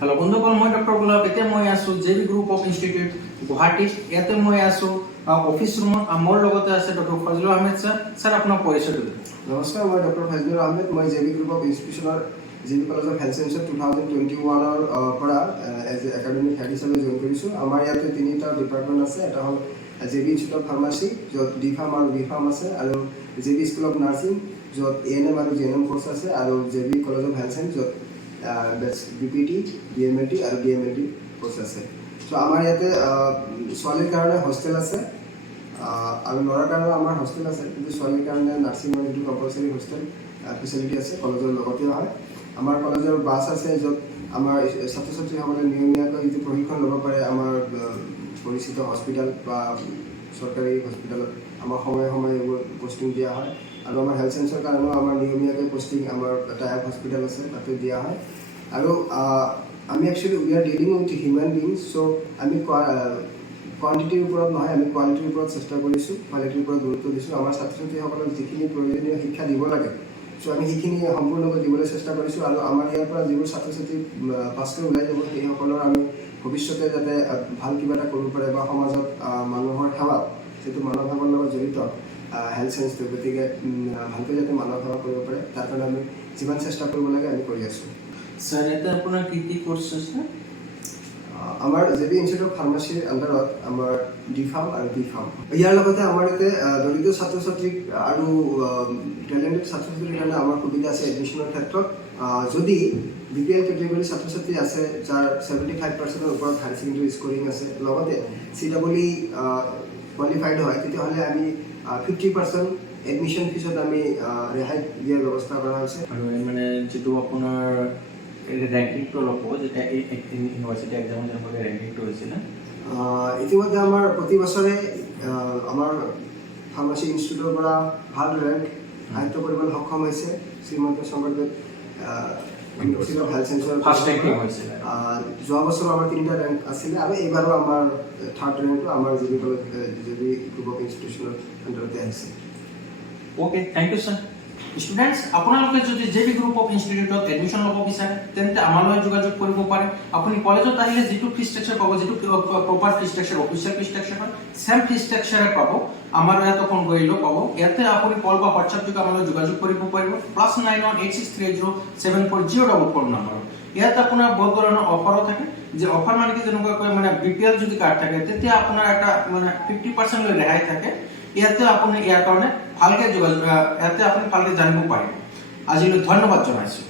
Hello बंधुगण मैं doctor गुलाब एते मैं आसो जेबी ग्रुप ऑफ इंस्टीट्यूट गुवाहाटी एते मैं आसो ऑफिस रूम मोर लगते आछे डॉक्टर फजलुर आहमेद सर আপনার পরিচয় দিবেন। নমস্কাৰ মই ডক্টৰ ফজলুৰ আহমেদ মই জেবি গ্ৰুপ অফ ইনষ্টিটিউচনৰ জেবি কলেজ অফ হেল্থ সায়েন্সৰ 2021 পৰা এজ এ একাডেমিক হেড হিচাপে জইন কৰিছোঁ। আমাৰ ইয়াতে তিনিটা ডিপাৰ্টমেণ্ট আছে। এটা হ'ল জেবি ইনষ্টিটিউট অফ ফাৰ্মাচী য'ত ডি ফাৰ্ম আৰু বি ফাৰ্ম আছে, আৰু জেবি স্কুল অফ নাৰ্ছিং য'ত এএনএম আৰু জিএনএম কোৰ্চ আছে, আৰু JB college of health science য'ত বিপিটি ডিএমএলটি আৰু ডিএমএলটি কোৰ্চ আছে। চ' আমাৰ ইয়াতে ছোৱালীৰ কাৰণে হোষ্টেল আছে আৰু ল'ৰাৰ কাৰণে আমাৰ হোষ্টেল আছে, কিন্তু ছোৱালীৰ কাৰণে নাৰ্ছিঙৰ যিটো কম্পালচৰি হোষ্টেল ফেচিলিটি আছে কলেজৰ লগতে হয়। আমাৰ কলেজৰ বাছ আছে য'ত আমাৰ ছাত্ৰ ছাত্ৰীসকলে নিয়মীয়াকৈ যিটো প্ৰশিক্ষণ ল'ব পাৰে। আমাৰ পৰিচিত হস্পিটেল বা চৰকাৰী হস্পিটেলত আমাৰ সময়ে সময়ে এইবোৰ পষ্টিং দিয়া হয়, আৰু আমাৰ হেল্থ সায়েন্সৰ কাৰণেও আমাৰ নিয়মীয়াকৈ পষ্টিং আমাৰ টাইপ হস্পিটেল আছে তাতে দিয়া হয়। আৰু আমি actually we are dealing with human beings, so' আমি কোৱান্টিটিৰ ওপৰত নহয়, আমি কোৱালিটিৰ ওপৰত চেষ্টা কৰিছোঁ, কোৱালিটিৰ ওপৰত গুৰুত্ব দিছোঁ। আমাৰ ছাত্ৰ ছাত্ৰীসকলক যিখিনি প্ৰয়োজনীয় শিক্ষা দিব লাগে, চ' আমি সেইখিনি সম্পূৰ্ণকৈ দিবলৈ চেষ্টা কৰিছোঁ। আৰু আমাৰ ইয়াৰ পৰা যিবোৰ ছাত্ৰ ছাত্ৰী পাছ কৰি ওলাই যাব, সেইসকলৰ আমি ভৱিষ্যতে যাতে ভাল কিবা এটা কৰিব পাৰে বা সমাজত মানুহৰ সেৱা, যিটো মানৱ সেৱাৰ লগত জড়িত হেল্থ সায়েন্সটো, গতিকে ভালকৈ যাতে মানৱ সেৱা কৰিব পাৰে তাৰ কাৰণে আমি যিমান চেষ্টা কৰিব লাগে আমি কৰি আছোঁ। স্যাৰ এতে আপনাৰ কি কি কোৰ্স আছে? আমাৰ জেবি ইনষ্টিটিউট অফ ফাৰ্মাচীৰ আণ্ডাৰত আমাৰ ডি ফাৰ্ম আৰু বি ফাৰ্ম। ইয়াৰ লগতে আমাৰ ইয়াতে দৰিদ্ৰ ছাত্ৰ ছাত্ৰীক আৰু টেলেণ্টেড ছাত্ৰ ছাত্ৰীৰ কাৰণে আমাৰ সুবিধা আছে এডমিশ্যনৰ ক্ষেত্ৰত। যদি BPL কেটেগৰীৰ ছাত্ৰ ছাত্ৰী আছে যাৰ 75%ৰ ওপৰত হায়াৰ ছেকেণ্ডেৰী স্ক'ৰিং আছে, লগতে CEE কোৱালিফাইড হয়, তেতিয়াহ'লে আমি 50% এডমিশ্যন ফিজত আমি ৰেহাই দিয়াৰ ব্যৱস্থা কৰা হৈছে। আৰু মানে যেটো আপোনাৰ ৰেংকিংটো অলপ হ'ব, যেতিয়া ইউনিভাৰ্চিটি এক্সামৰ যেনেকৈ ৰেংকিংটো হৈছিলে ইতিমধ্যে আমাৰ প্ৰতি বছৰে আমাৰ ফাৰ্মাচী ইনষ্টিটিউটৰ পৰা ভাল ৰেংক আয়ত্ব কৰিবলৈ সক্ষম হৈছে। Srimanta Sankardev university of health সায়েন্সৰ ফাৰ্ষ্ট ৰেংকিং হৈছিলে। যোৱা বছৰ আমাৰ 3টা ৰেংক আছিলে, আৰু এইবাৰো আমাৰ 3rd ৰেংকটো আমাৰ JB college JB group of ইনষ্টিটিউচনৰ আণ্ডাৰতে আহিছে। Okay, thank you sir. Students আপোনালোকে যদি জেবি গ্ৰুপ অফ ইনষ্টিটিউটত এডমিশ্যন ল'ব বিচাৰে তেন্তে আমাৰ লগত যোগাযোগ কৰিব পাৰে। আপুনি কলেজত আহিলে যিটো ফি ষ্ট্ৰাকচাৰ পাব, যিটো প্ৰপাৰ ফি ষ্ট্ৰাকচাৰ, অফিচিয়েল ফি ষ্ট্ৰাকচাৰ হয়, চেম ফি ষ্ট্ৰাকচাৰে পাব। আমাৰ ইয়াতে ফোন কৰিলেও পাব। ইয়াতে আপুনি কল বা হোৱাটছআপ যোগে আমাৰ লগত যোগাযোগ কৰিব পাৰিব। +9186307404 নম্বৰত। ইয়াত আপোনাৰ বহুত ধৰণৰ অফাৰো থাকে, যে অফাৰ মানে কি যেনেকুৱাকৈ মানে BPL যদি কাৰ্ড থাকে তেতিয়া আপোনাৰ এটা মানে 50% লৈ ৰেহাই থাকে। ইয়াতে আপুনি ইয়াৰ কাৰণে ভালকৈ যোগাযোগ, ইয়াতে আপুনি ভালকৈ জানিব পাৰিব। আজিলৈ ধন্যবাদ জনাইছোঁ।